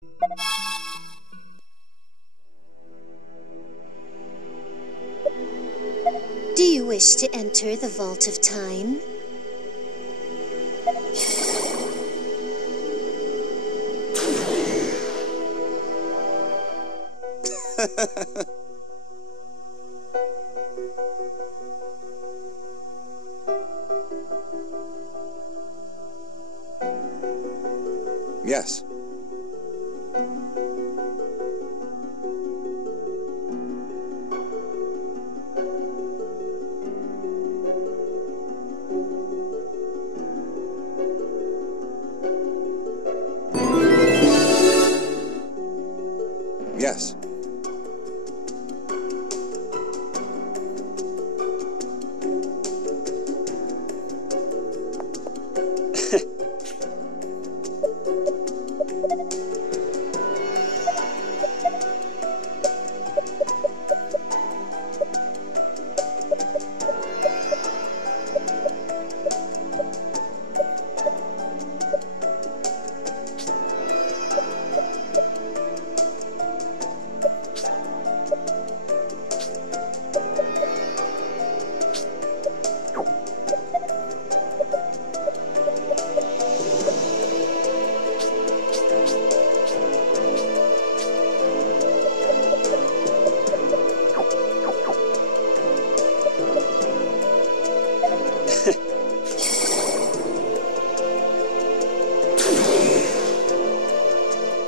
Do you wish to enter the Vault of Time? Yes. Yes.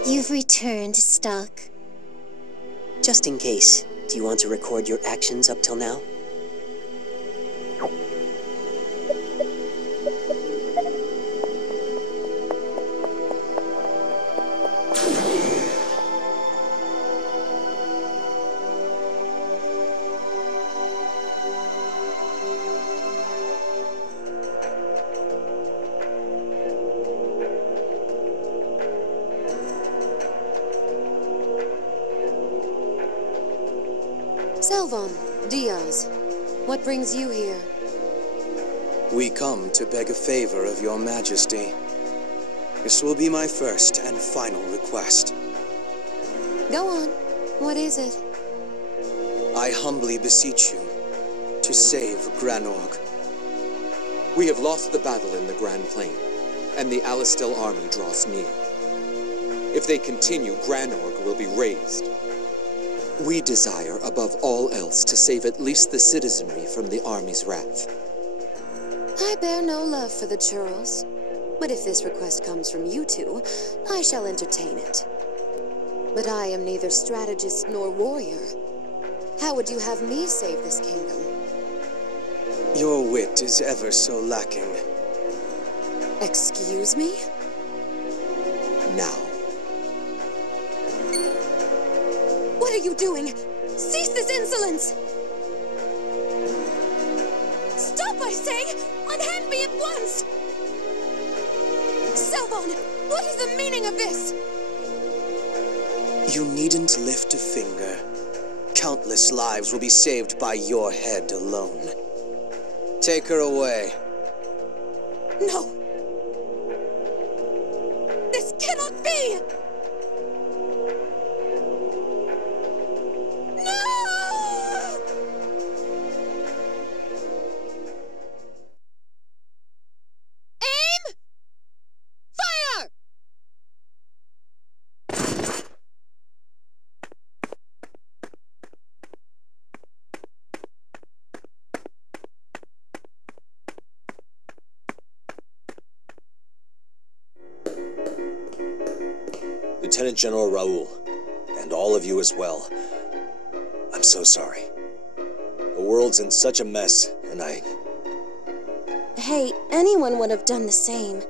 You've returned, Stock. Just in case, do you want to record your actions up till now? Salvon, Diaz, what brings you here? We come to beg a favor of your majesty. This will be my first and final request. Go on. What is it? I humbly beseech you to save Granorg. We have lost the battle in the Grand Plain, and the Alistel army draws near. If they continue, Granorg will be razed. We desire, above all else, to save at least the citizenry from the army's wrath. I bear no love for the churls, but if this request comes from you two, I shall entertain it. But I am neither strategist nor warrior. How would you have me save this kingdom? Your wit is ever so lacking. Excuse me? Now. What are you doing? Cease this insolence! Stop, I say! Unhand me at once! Salvon, what is the meaning of this? You needn't lift a finger. Countless lives will be saved by your head alone. Take her away. No! This cannot be! Lieutenant General Raoul, and all of you as well. I'm so sorry. The world's in such a mess, and Hey, anyone would have done the same.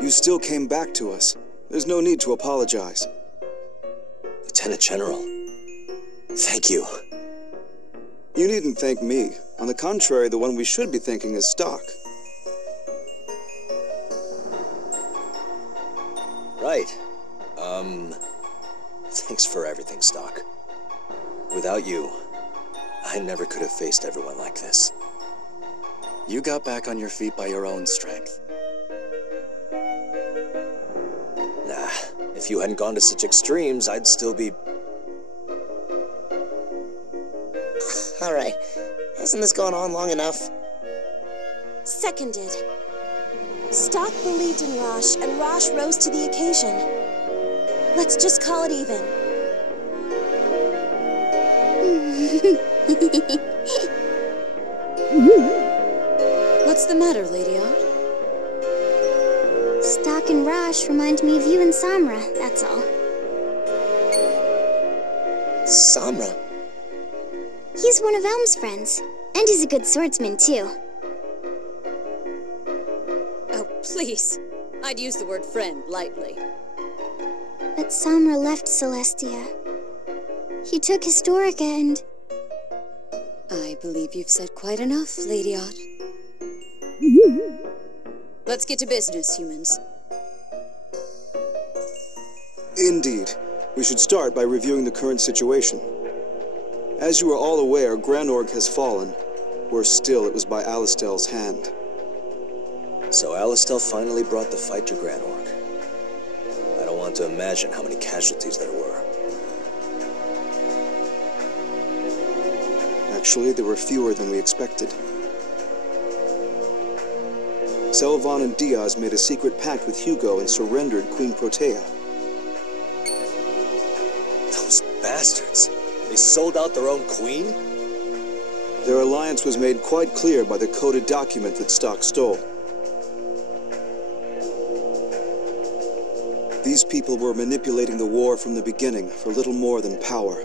You still came back to us. There's no need to apologize. Lieutenant General, thank you. You needn't thank me. On the contrary, the one we should be thanking is Stock. Right. Thanks for everything, Stock. Without you, I never could have faced everyone like this. You got back on your feet by your own strength. Nah, If you hadn't gone to such extremes, I'd still be... Alright, hasn't this gone on long enough? Seconded. Stock believed in Rosh, and Rosh rose to the occasion. Let's just call it even. What's the matter, Lady Art? Stock and Rosh remind me of you and Samra, that's all. Samra? He's one of Elm's friends, and he's a good swordsman, too. Oh, please. I'd use the word friend lightly. But Samra left Celestia. He took Historia and... I believe you've said quite enough, Lady Art. Let's get to business, humans. Indeed. We should start by reviewing the current situation. As you are all aware, Granorg has fallen. Worse still, it was by Alistel's hand. So Alistel finally brought the fight to Granorg. I don't want to imagine how many casualties there were. Actually, there were fewer than we expected. Selvan and Diaz made a secret pact with Hugo and surrendered Queen Protea. Those bastards! They sold out their own queen? Their alliance was made quite clear by the coded document that Stock stole. These people were manipulating the war from the beginning for little more than power.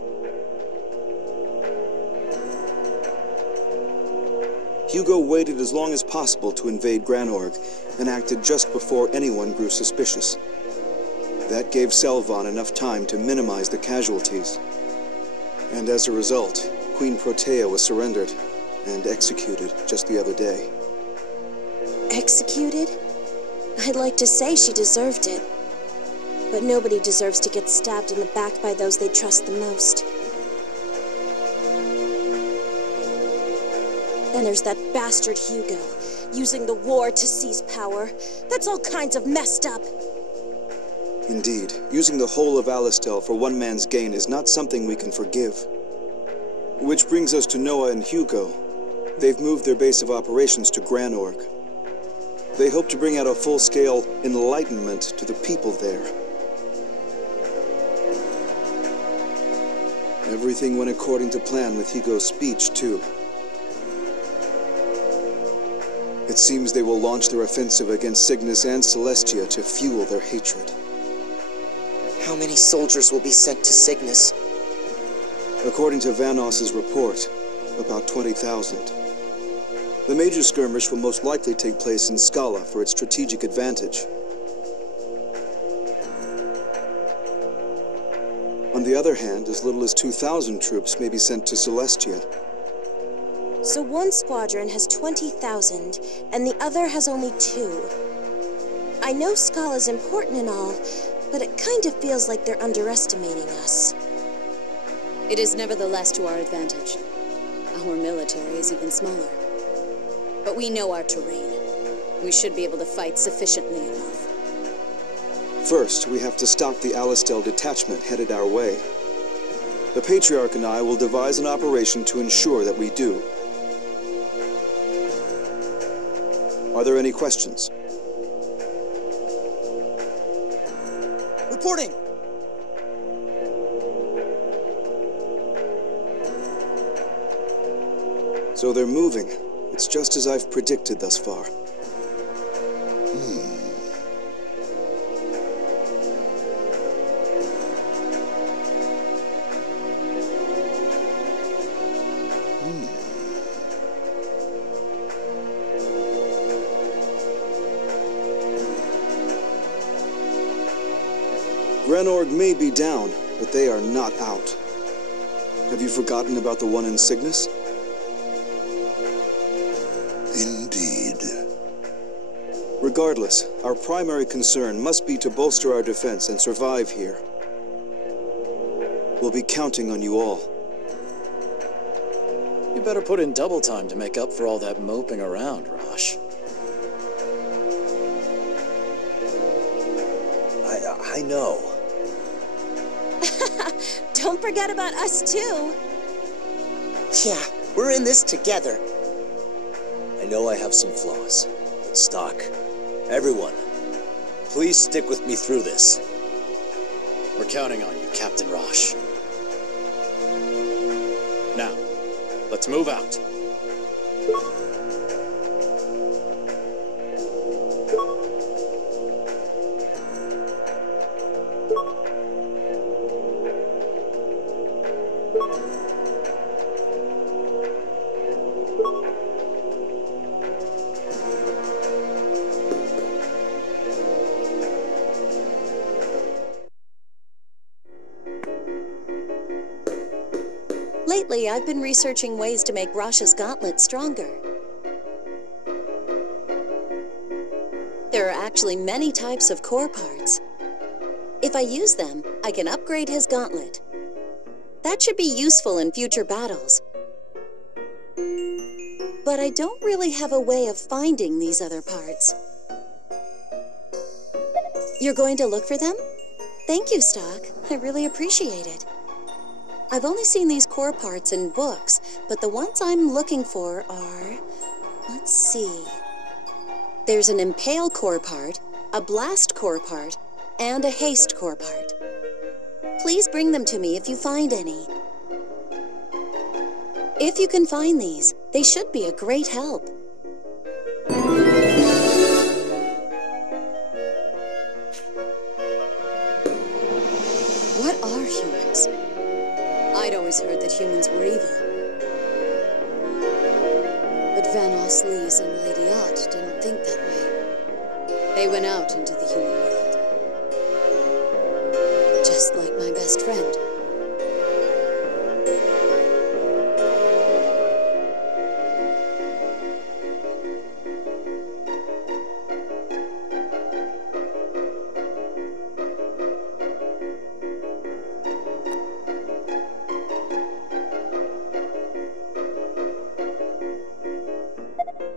Hugo waited as long as possible to invade Granorg, and acted just before anyone grew suspicious. That gave Selvan enough time to minimize the casualties. And as a result, Queen Protea was surrendered and executed just the other day. Executed? I'd like to say she deserved it. But nobody deserves to get stabbed in the back by those they trust the most. Then there's that bastard Hugo, using the war to seize power. That's all kinds of messed up. Indeed, using the whole of Alistel for one man's gain is not something we can forgive. Which brings us to Noah and Hugo. They've moved their base of operations to Granorg. They hope to bring out a full-scale enlightenment to the people there. Everything went according to plan with Hugo's speech, too. It seems they will launch their offensive against Cygnus and Celestia to fuel their hatred. How many soldiers will be sent to Cygnus? According to Vanos's report, about 20,000. The major skirmish will most likely take place in Scala for its strategic advantage. On the other hand, as little as 2,000 troops may be sent to Celestia. So one squadron has 20,000, and the other has only 2. I know Scala's important and all, but it kind of feels like they're underestimating us. It is nevertheless to our advantage. Our military is even smaller. But we know our terrain. We should be able to fight sufficiently enough. First, we have to stop the Alistel detachment headed our way. The Patriarch and I will devise an operation to ensure that we do. Are there any questions? Reporting! So they're moving. It's just as I've predicted thus far. Granorg may be down, but they are not out. Have you forgotten about the one in Cygnus? Indeed. Regardless, our primary concern must be to bolster our defense and survive here. We'll be counting on you all. You better put in double time to make up for all that moping around, Rosh. I know. Don't forget about us, too. Yeah, we're in this together. I know I have some flaws, but Stock, everyone, please stick with me through this. We're counting on you, Captain Rosh. Now, let's move out. Lately, I've been researching ways to make Rosh's gauntlet stronger. There are actually many types of core parts. If I use them, I can upgrade his gauntlet. That should be useful in future battles. But I don't really have a way of finding these other parts. You're going to look for them? Thank you, Stock. I really appreciate it. I've only seen these core parts in books, but the ones I'm looking for are... Let's see... There's an Impale core part, a Blast core part, and a Haste core part. Please bring them to me if you find any. If you can find these, they should be a great help. What are humans? I'd always heard that humans were evil. But Vanos, Lise, and Lady Ott didn't think that way. They went out into the human world. Just like my best friend.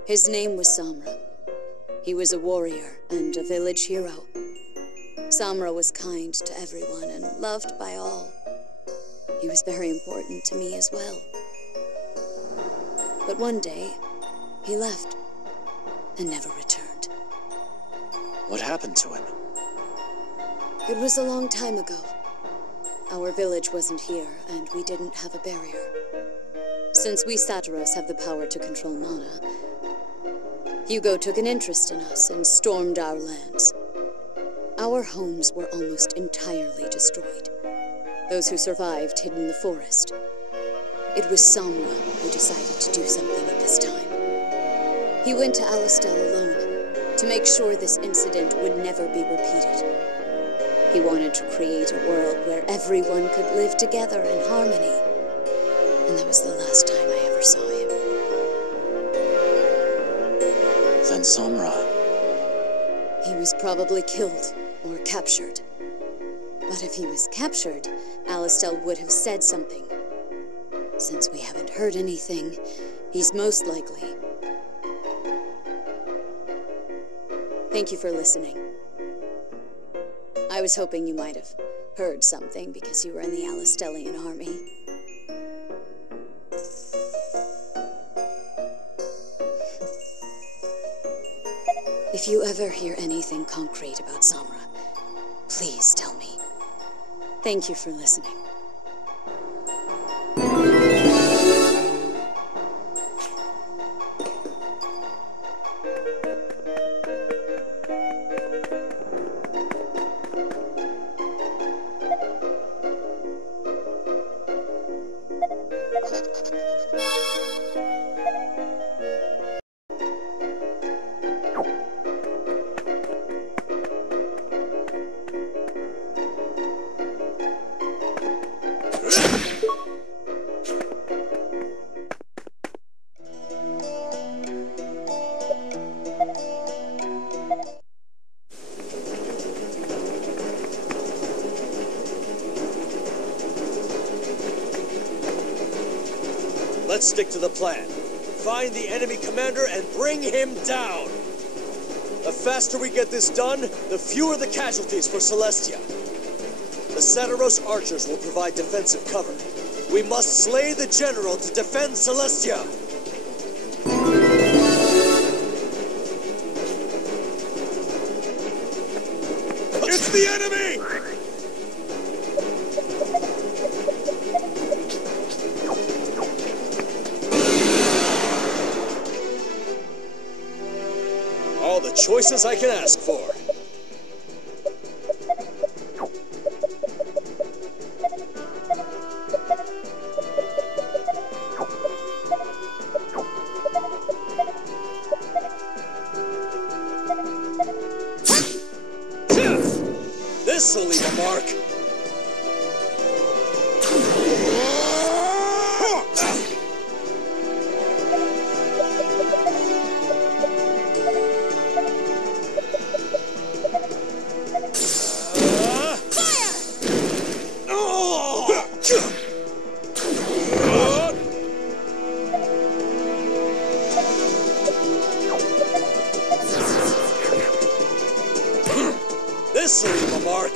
His name was Samra. He was a warrior and a village hero. Samra was kind to everyone and loved by all. He was very important to me as well. But one day, he left and never returned. What happened to him? It was a long time ago. Our village wasn't here, and we didn't have a barrier. Since we Satiros have the power to control mana, Hugo took an interest in us and stormed our lands. Our homes were almost entirely destroyed. Those who survived hid in the forest. It was Samra who decided to do something at this time. He went to Alistel alone to make sure this incident would never be repeated. He wanted to create a world where everyone could live together in harmony. And that was the last time I ever saw him. Then Samra... He was probably killed or captured. But if he was captured, Alistel would have said something. Since we haven't heard anything, he's most likely. Thank you for listening. I was hoping you might have heard something because you were in the Alistelian army. If you ever hear anything concrete about Samra, please tell me. Thank you for listening. Let's stick to the plan. Find the enemy commander and bring him down. The faster we get this done, the fewer the casualties for Celestia. The Sataros archers will provide defensive cover. We must slay the general to defend Celestia! It's the enemy! All the choices I can ask for. This'll leave a mark. This'll leave a mark.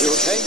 You okay?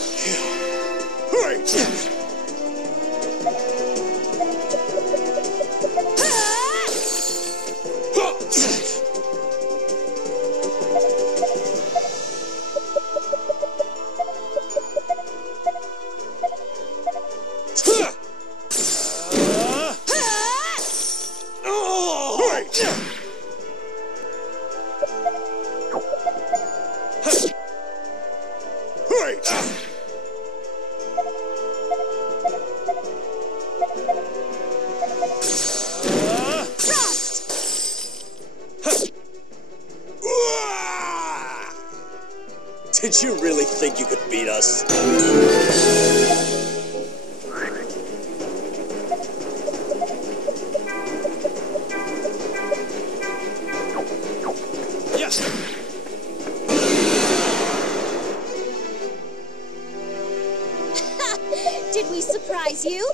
Did you really think you could beat us? Yes. Did we surprise you?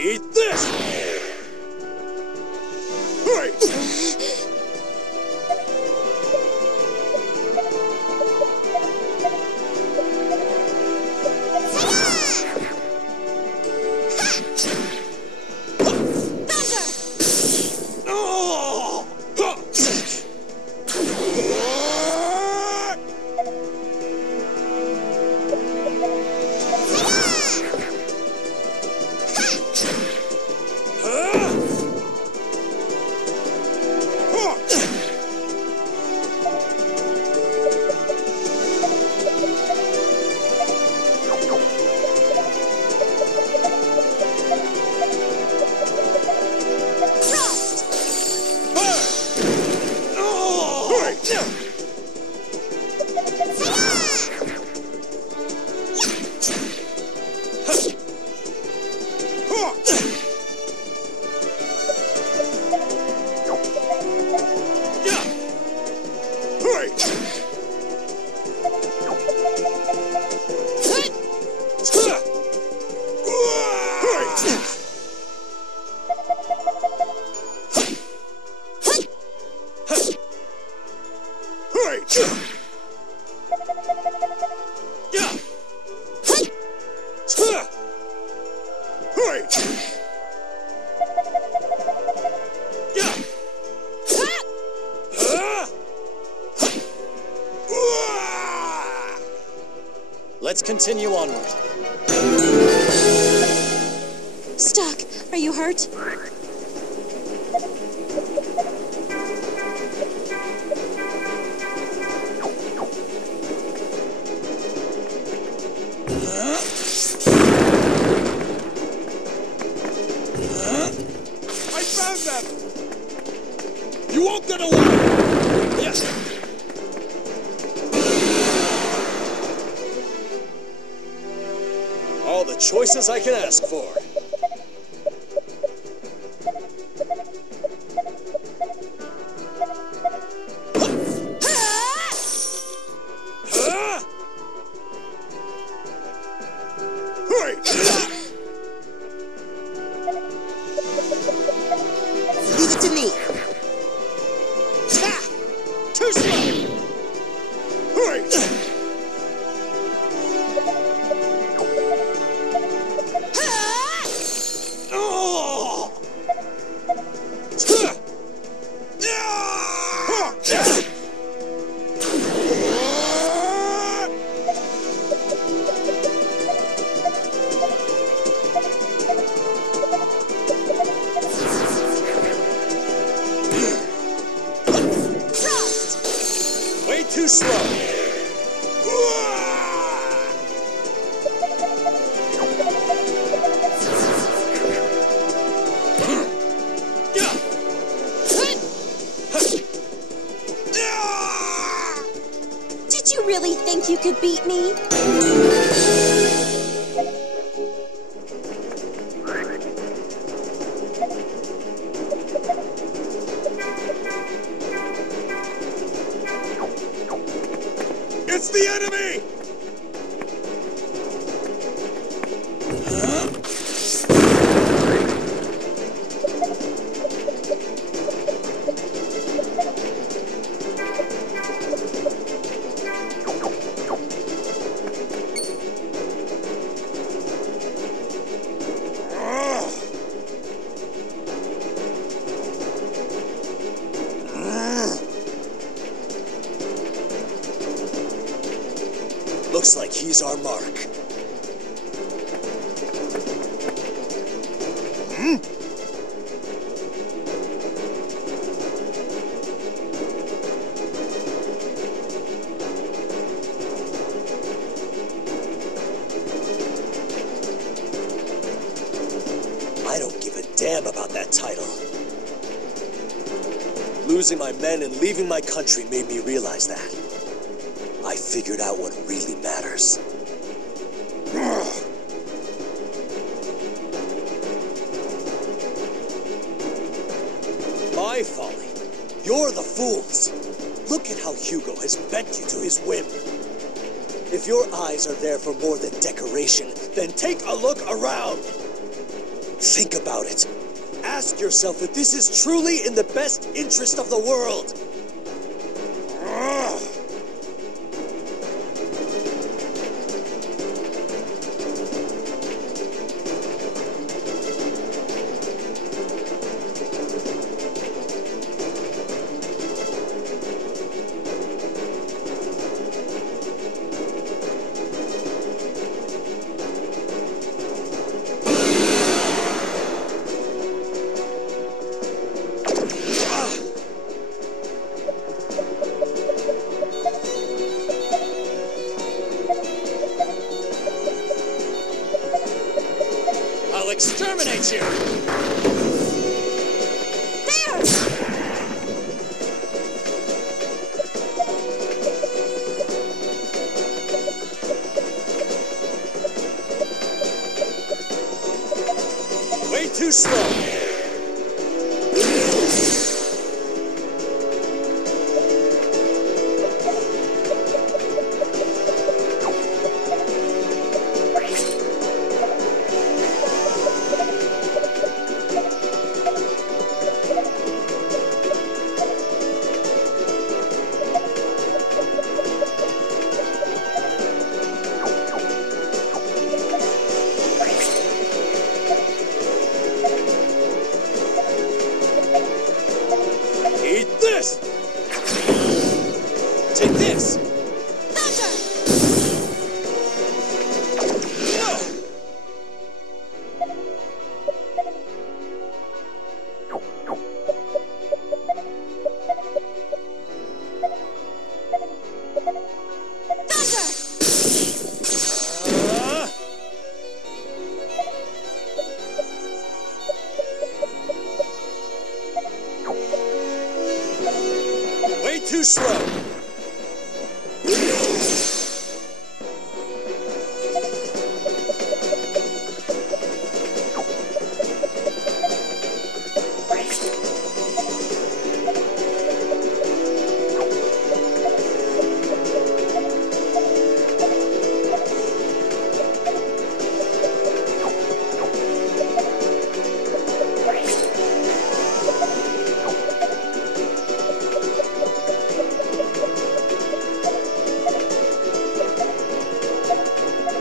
Eat this! Let's continue onward. Stuck. Are you hurt? found them! You won't get away! Yes! All the choices I can ask for. Leave it to me. Too slow! Hurry! Way too slow. Did you really think you could beat me? It's the enemy! Looks like he's our mark. I don't give a damn about that title. Losing my men and leaving my country made me realize that. I figured out what really matters. My folly. You're the fools. Look at how Hugo has bent you to his whim. If your eyes are there for more than decoration, then take a look around. Think about it. Ask yourself if this is truly in the best interest of the world. I'll exterminate you! There! Way too slow. Eat this! Take this! too slow.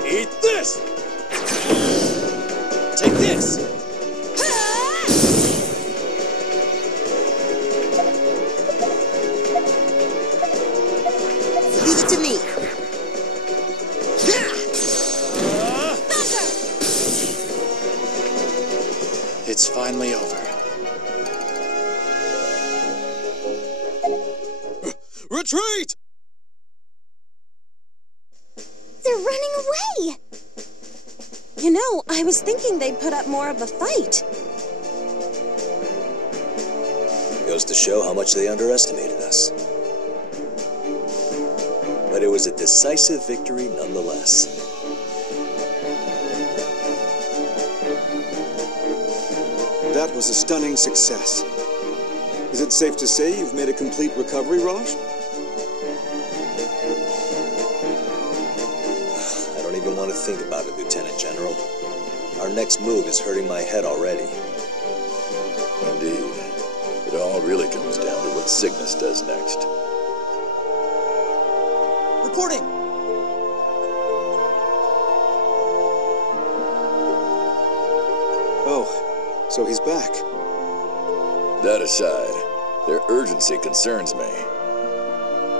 Eat this! Take this! Leave it to me. It's finally over. Retreat! They're running away! You know, I was thinking they'd put up more of a fight. Goes to show how much they underestimated us. But it was a decisive victory nonetheless. That was a stunning success. Is it safe to say you've made a complete recovery, Raj? I don't even want to think about it, Lieutenant General. Our next move is hurting my head already. Indeed. It all really comes down to what Cygnus does next. Reporting! Oh, so he's back. That aside, their urgency concerns me.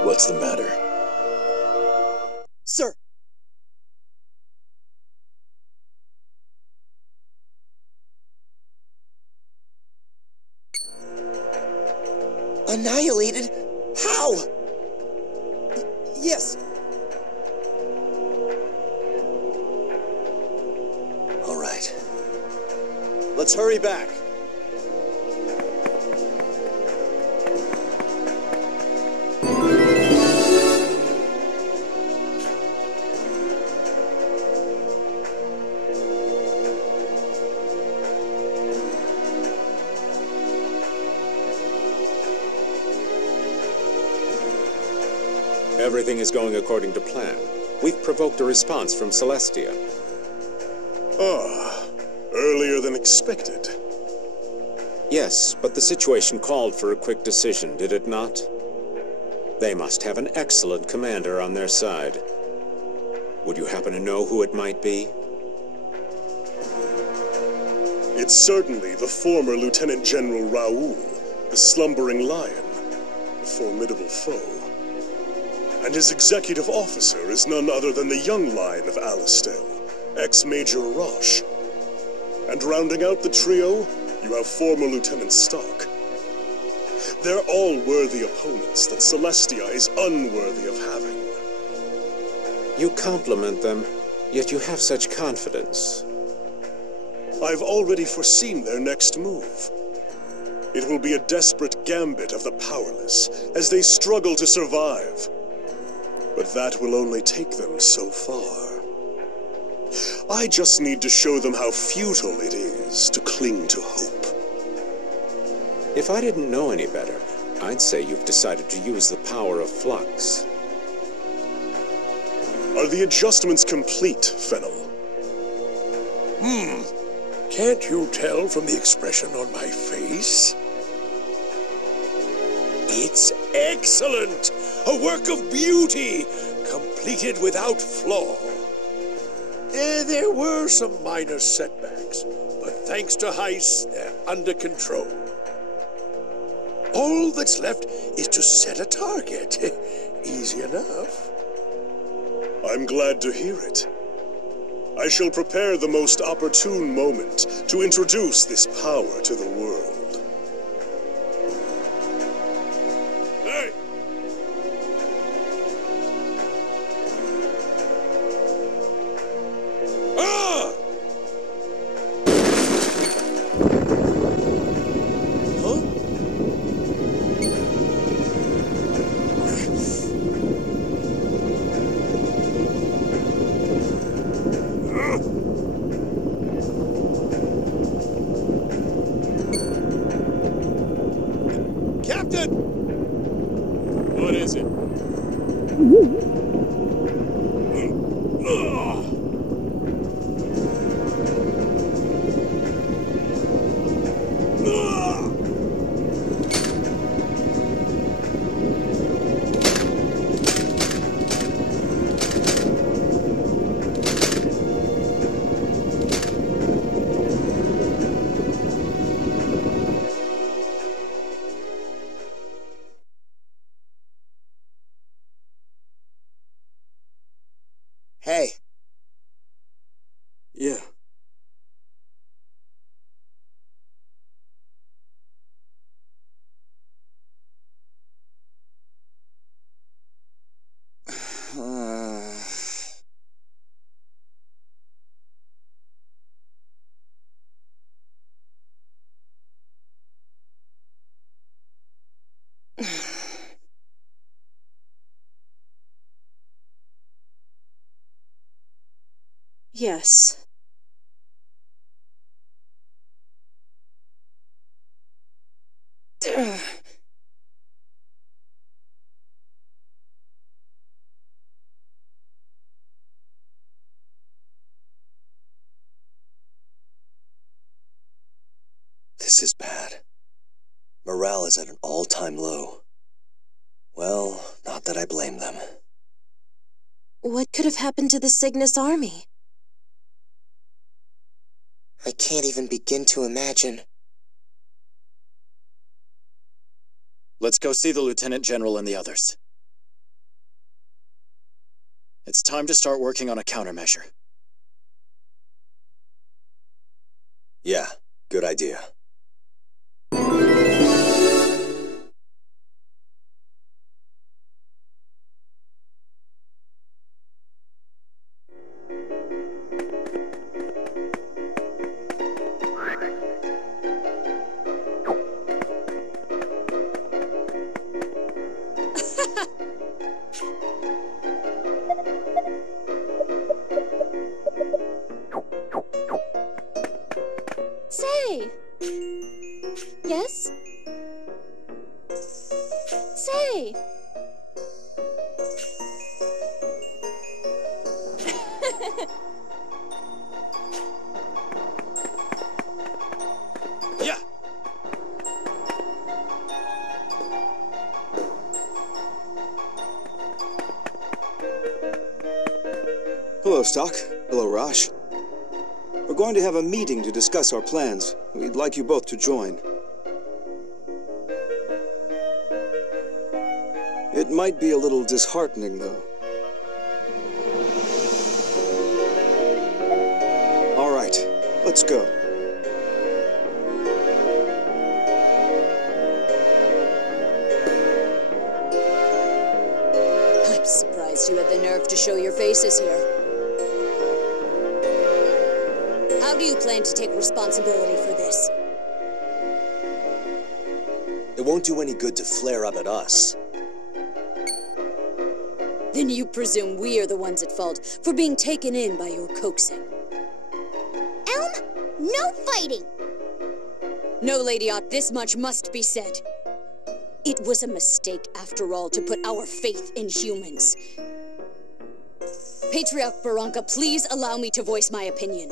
What's the matter? Sir! Annihilated? How? Yes! All right. Let's hurry back. Everything is going according to plan. We've provoked a response from Celestia. Ah, earlier than expected. Yes, but the situation called for a quick decision, did it not? They must have an excellent commander on their side. Would you happen to know who it might be? It's certainly the former Lieutenant General Raoul, the slumbering lion, a formidable foe. And his executive officer is none other than the young lion of Alistel, ex-Major Roche. And rounding out the trio, you have former Lieutenant Stark. They're all worthy opponents that Celestia is unworthy of having. You compliment them, yet you have such confidence. I've already foreseen their next move. It will be a desperate gambit of the powerless as they struggle to survive. But that will only take them so far. I just need to show them how futile it is to cling to hope. If I didn't know any better, I'd say you've decided to use the power of flux. Are the adjustments complete, Fennel? Can't you tell from the expression on my face? It's excellent! A work of beauty, completed without flaw. There were some minor setbacks, but thanks to Heiss, they're under control. All that's left is to set a target. Easy enough. I'm glad to hear it. I shall prepare the most opportune moment to introduce this power to the world. Hey! Ah! Huh? Yes. This is bad. Morale is at an all-time low. Well, not that I blame them. What could have happened to the Cygnus army? I can't even begin to imagine. Let's go see the Lieutenant General and the others. It's time to start working on a countermeasure. Yeah, good idea. Say! Yes? Say! Yeah! Hello, Stock. Hello, Rosh. We're going to have a meeting to discuss our plans. We'd like you both to join. It might be a little disheartening, though. All right, let's go. I'm surprised you had the nerve to show your faces here. How do you plan to take responsibility for this? It won't do any good to flare up at us. Then you presume we are the ones at fault for being taken in by your coaxing. Elm, no fighting! No, Lady Ott, this much must be said. It was a mistake, after all, to put our faith in humans. Patriarch Baranka, please allow me to voice my opinion.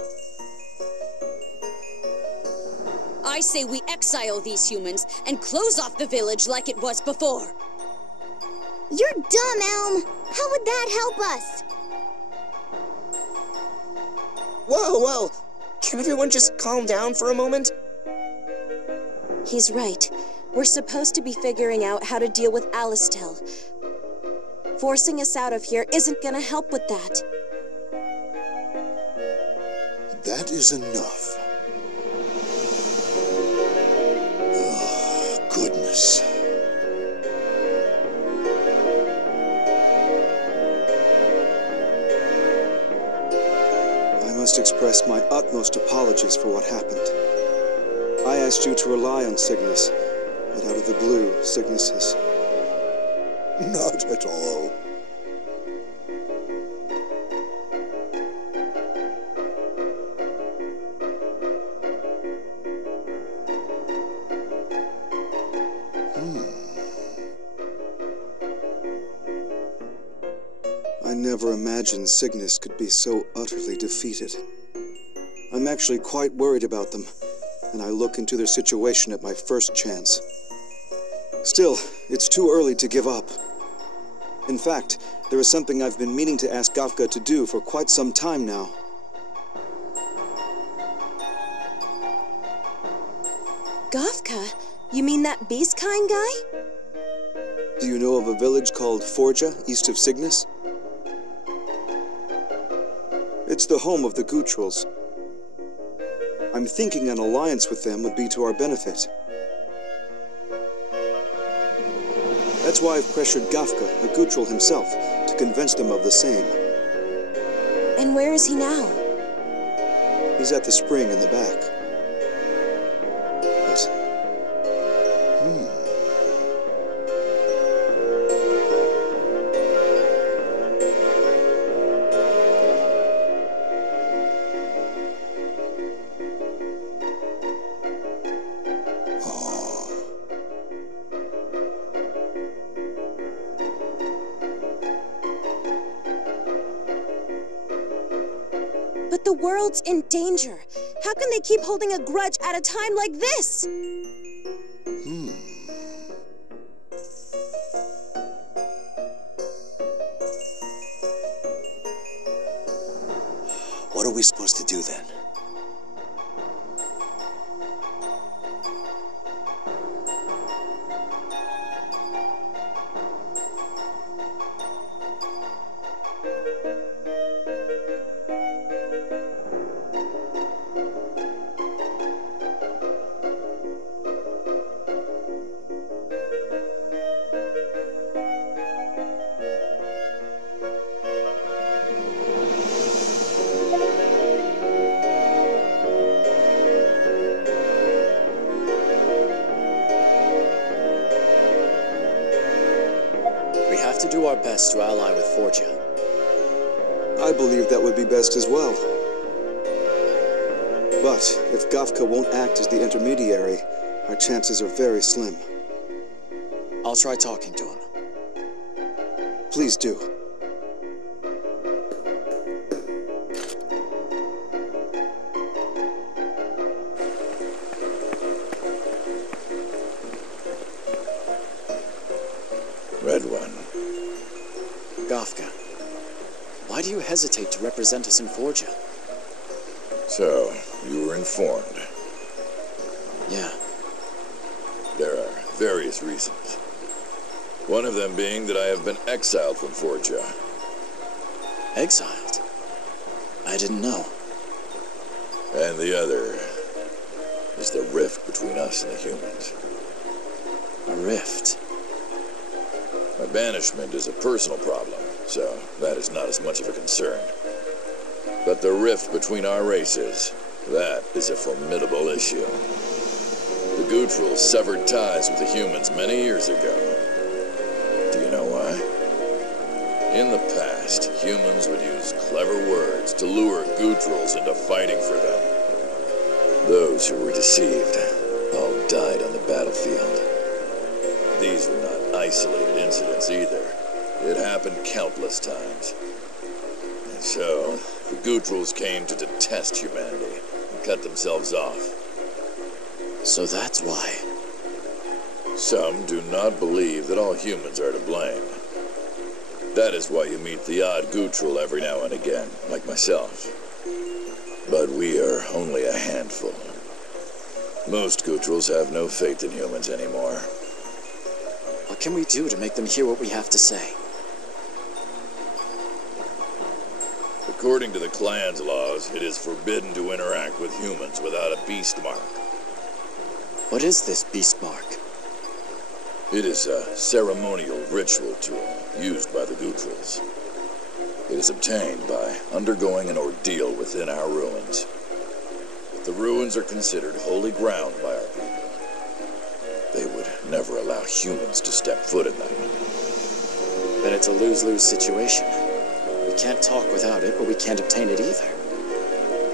I say we exile these humans and close off the village like it was before. You're dumb, Elm! How would that help us? Whoa, whoa! Can everyone just calm down for a moment? He's right. We're supposed to be figuring out how to deal with Alistel. Forcing us out of here isn't gonna help with that. That is enough. Goodness. I must express my utmost apologies for what happened. I asked you to rely on Cygnus, but out of the blue, Cygnus has... Not at all. I never imagined Cygnus could be so utterly defeated. I'm actually quite worried about them, and I look into their situation at my first chance. Still, it's too early to give up. In fact, there is something I've been meaning to ask Gafka to do for quite some time now. Gafka? You mean that beast-kind guy? Do you know of a village called Forja, east of Cygnus? It's the home of the Gutrals. I'm thinking an alliance with them would be to our benefit. That's why I've pressured Gafka, a Gutral himself, to convince them of the same. And where is he now? He's at the spring in the back. But... The world's in danger. How can they keep holding a grudge at a time like this? What are we supposed to do then? Do our best to ally with Forgia. I believe that would be best as well. But if Gafka won't act as the intermediary, our chances are very slim. I'll try talking to him. Please do. Red One. Gafka, why do you hesitate to represent us in Forgia? So, you were informed? Yeah. There are various reasons. One of them being that I have been exiled from Forgia. Exiled? I didn't know. And the other is the rift between us and the humans. A rift? My banishment is a personal problem, so that is not as much of a concern. But the rift between our races, that is a formidable issue. The Gutrals severed ties with the humans many years ago. Do you know why? In the past, humans would use clever words to lure Gutrals into fighting for them. Those who were deceived all died on the battlefield. These were not isolated incidents either. It happened countless times. And so, the Gutrals came to detest humanity and cut themselves off. So that's why. Some do not believe that all humans are to blame. That is why you meet the odd Gutral every now and again, like myself. But we are only a handful. Most Gutrals have no faith in humans anymore. What can we do to make them hear what we have to say? According to the clan's laws, it is forbidden to interact with humans without a beast mark. What is this beast mark? It is a ceremonial ritual tool used by the Gutrals. It is obtained by undergoing an ordeal within our ruins. The ruins are considered holy ground by our people. They would never allow humans to step foot in them. Then it's a lose-lose situation. We can't talk without it, but we can't obtain it either.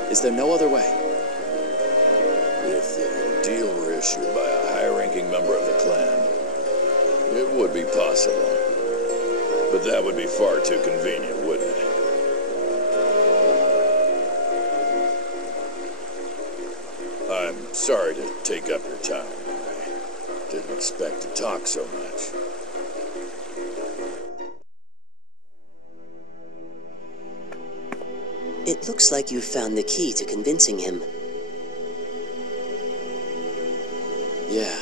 Is there no other way? If the ordeal were issued by a high-ranking member of the clan, it would be possible. But that would be far too convenient, wouldn't it? I'm sorry to take up your time. I didn't expect to talk so much. It looks like you found the key to convincing him. Yeah,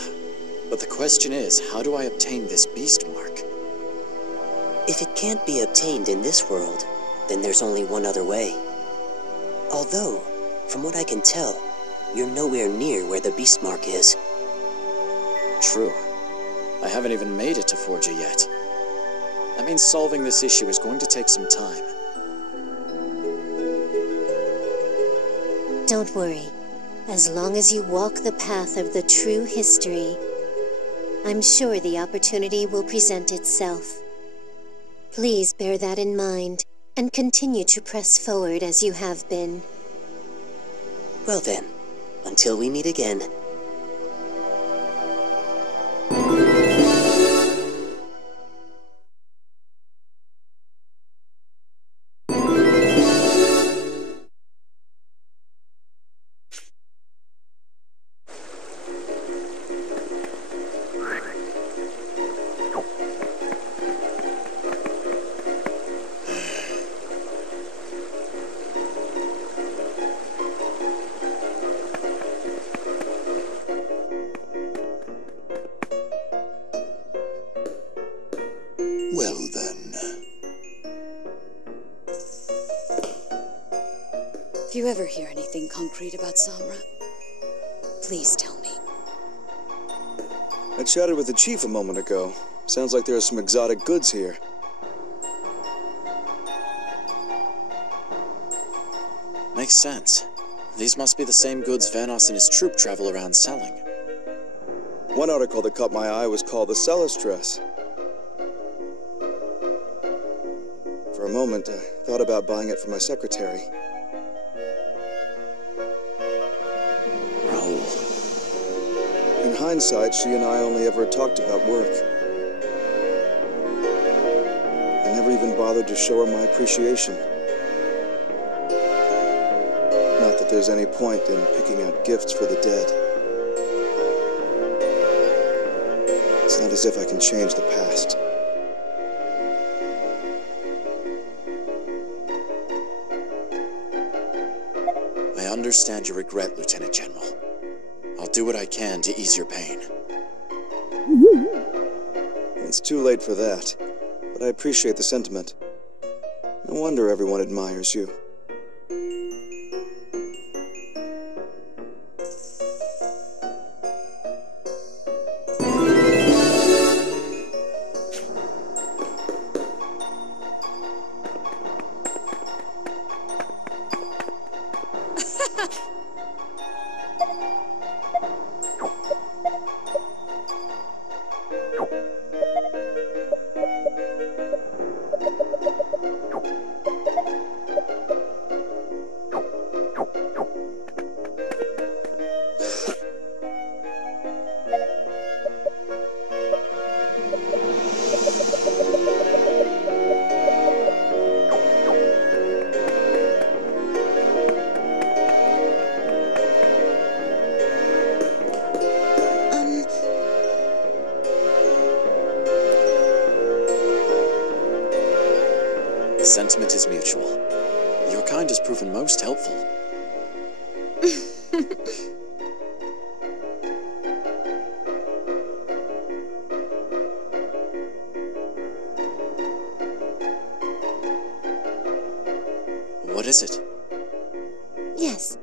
but the question is, how do I obtain this beast mark? If it can't be obtained in this world, then there's only one other way. Although, from what I can tell, you're nowhere near where the beast mark is. True. I haven't even made it to Forgia yet. That means solving this issue is going to take some time. Don't worry. As long as you walk the path of the true history, I'm sure the opportunity will present itself. Please bear that in mind, and continue to press forward as you have been. Well then, until we meet again. Well then. If you ever hear anything concrete about Samra, please tell me. I chatted with the chief a moment ago. Sounds like there are some exotic goods here. Makes sense. These must be the same goods Vanos and his troop travel around selling. One article that caught my eye was called the Cellustress. For a moment, I thought about buying it for my secretary. Raoul. In hindsight, she and I only ever talked about work. I never even bothered to show her my appreciation. Not that there's any point in picking out gifts for the dead. It's not as if I can change the past. I understand your regret, Lieutenant General. I'll do what I can to ease your pain. It's too late for that, but I appreciate the sentiment. No wonder everyone admires you. The sentiment is mutual. Your kind has proven most helpful. What is it? Yes.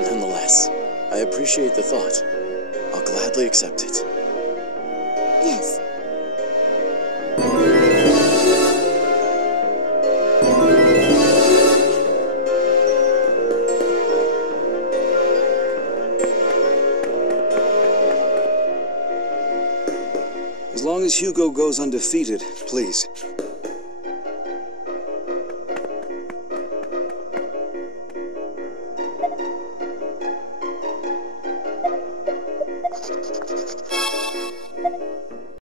Nonetheless, I appreciate the thought. I'll gladly accept it. Yes. As long as Hugo goes undefeated, please,